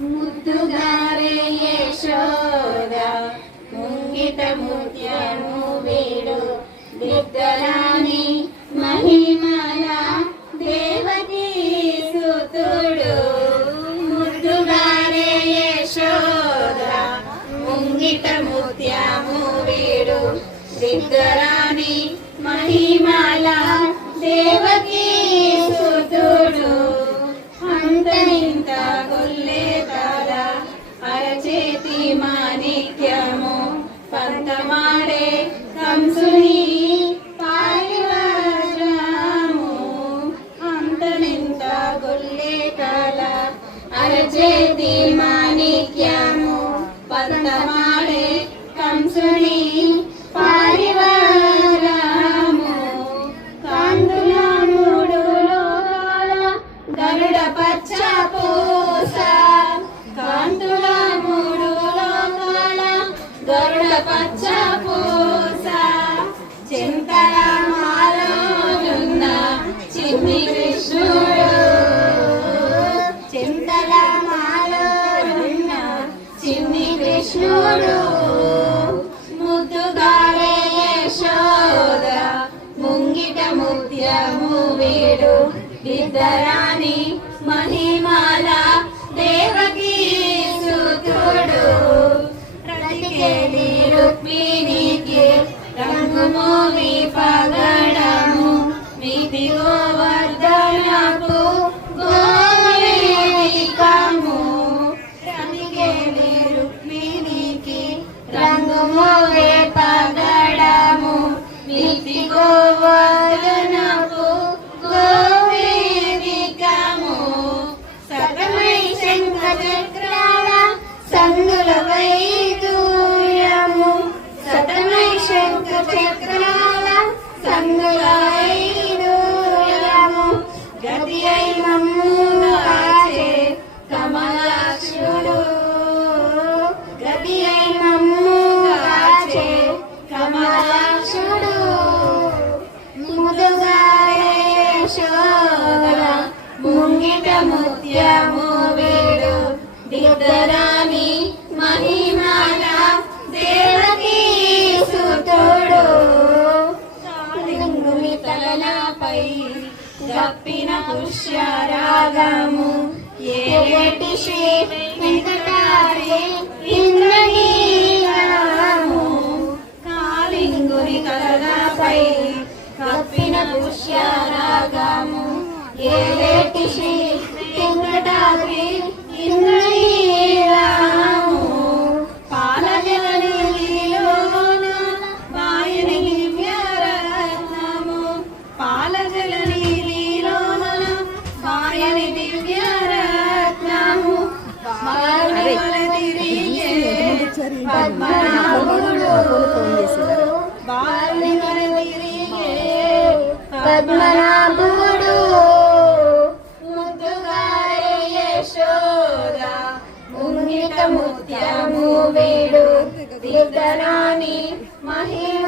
ముద్దుగారే యశోద ముంగిట ముత్యము వీడు బిడ్డరాని మహిమల దేవకీ సుతుడు. ముద్దుగారే యశోద ముంగిట ముత్యము వీడు బిడ్డరాని మహిమల దేవకీ సుతుడు. అంత ఇంత గొల్లే తల అరచేతి మాణిక్యము పంతమాడే కంసుని పారివజ్రము. అంతనింత గొల్లే తల అరచేతి మాణిక్యము పంతమాడే కంసుని పారివజ్రము. కాంతుల మూడు లోకాల గరుడ పచ్చ పూస. కాంతుల మూడు లోకాల గరుడ పచ్చ పూస. చింతల మాలోనున్న చిన్ని కృష్ణుడు. చింతల మాలోనున్న చిన్ని కృష్ణుడు. ముద్దుగారే యశోద ముంగిట ముత్యము వీడు బిడ్డరాని మహిమల దేవకీ సుతుడు. రతికేలి రుక్మిణికి రంగుమోవి పగడము వీధి గోవర్ధనపు గోవేదికము. రతికేలి రుక్మిణికి రంగుమోవే పగడము వీధి గోవర్ధనపు గోవేదికము. సతమై శంఖ చక్రాల సంగుల వైదూర్యము. సతమై శంఖ చక్రాల సంగుల వైదూర్యము. గతి అయి మమ్ము కాచే కమలాక్షుడు. గతి అయి మమ్ము కాచే కమలాక్షుడు. ముదుగారే యశోద ముంగిట ముత్యము వీడు బిడ్డరాని మహిమల దేవకీ సుతుడు. కాళింగుని తలలపై గప్పిన పుష్యరాగము ఏటి శ్రీ వెంకటాద్రి ఇంద్రనీలము. కాళింగుని తలలపై గప్పిన పుష్యరాగము ఏటి శ్రీ వెంకటాద్రి ఇంద్రనీలము. పాలజలనిధిలోన వాయని దివ్యరత్నము. పాలజలనిధిలోన వాయని దివ్యరత్నము. బాలువల తిరిగే పద్మనాభుడు. బాలువల తిరిగే పద్మనాభుడు. ముద్దుగారే యశోద ముంగిట ముత్యము వీడు బిడ్డరాని మహిమ